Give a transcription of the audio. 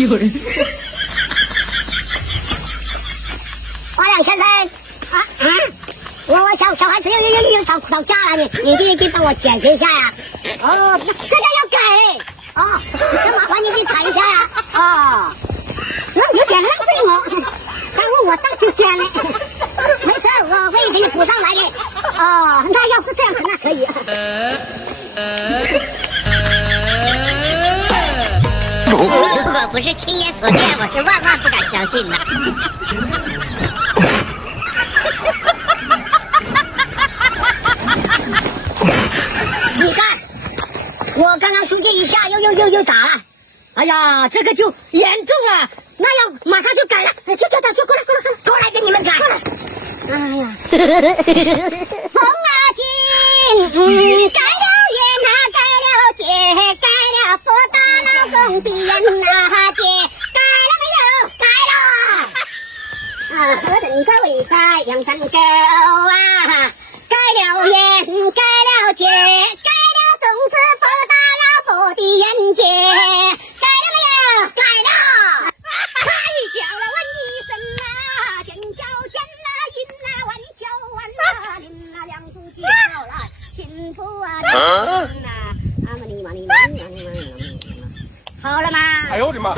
有人。王亮先生啊，我小孩子又吵架了，你帮我解决一下呀。哦，这个要改哦，那麻烦你谈一下呀。哦，那有点浪费我，耽误我当时间了。没事，我会给你补上来的。哦，那要是这样那可以。如果不是亲眼所见，我是万万不敢相信的。你看，我刚刚出去一下，又打了。哎呀，这个就严重了，那要马上就改了，就叫他过来给你们改。哎呀，风啊劲，改了月那改了节，改了不打老公的人那节，改了没有？改了。何等个伟大杨三狗啊！改了烟，改了节，改了种子不打老婆的人节，改了没有？改了。太小了，问一声啊，尖叫尖啦，银啦，万叫万啦，银啦，两足鸡叫啦，幸福啊，啊嘛你嘛你嘛你嘛你嘛，好了吗？哎呦我的妈！